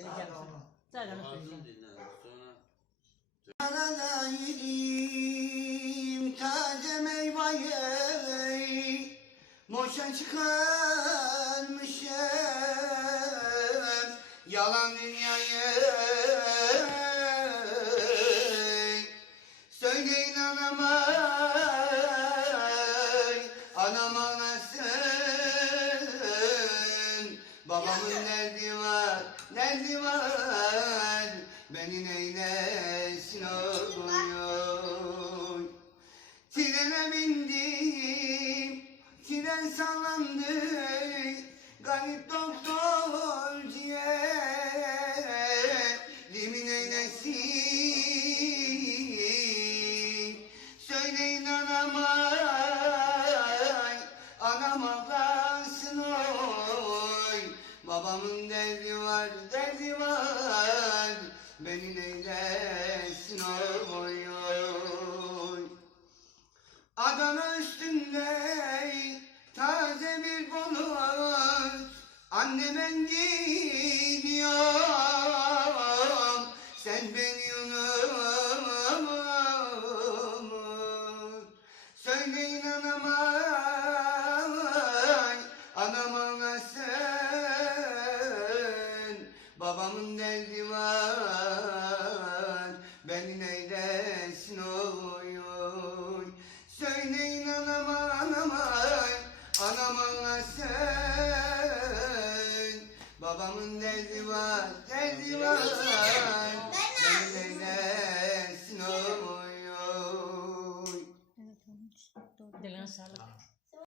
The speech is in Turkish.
söyleyeceğim sana. Zaten Ağzını söyleyeceğim. dinle. Sonra yedim taze meyveyi Boşa çıkarmışım yalan dünyayı Derdi var Derdi var Beni neylesin oluyor Trene bindim Tren sallandı Garip doktor ciğerimi neylesin? Söyleyin anama Babamın derdi var derdi var. Beni neylesin oy oy. Adana üstünde taze bir bulut Annemen gidiyorum Sen beni unut Söyleyin Babamın derdi var Beni neylesin oy oy. Söyleyin anama anama Anama nasıl Babamın derdi var Derdi var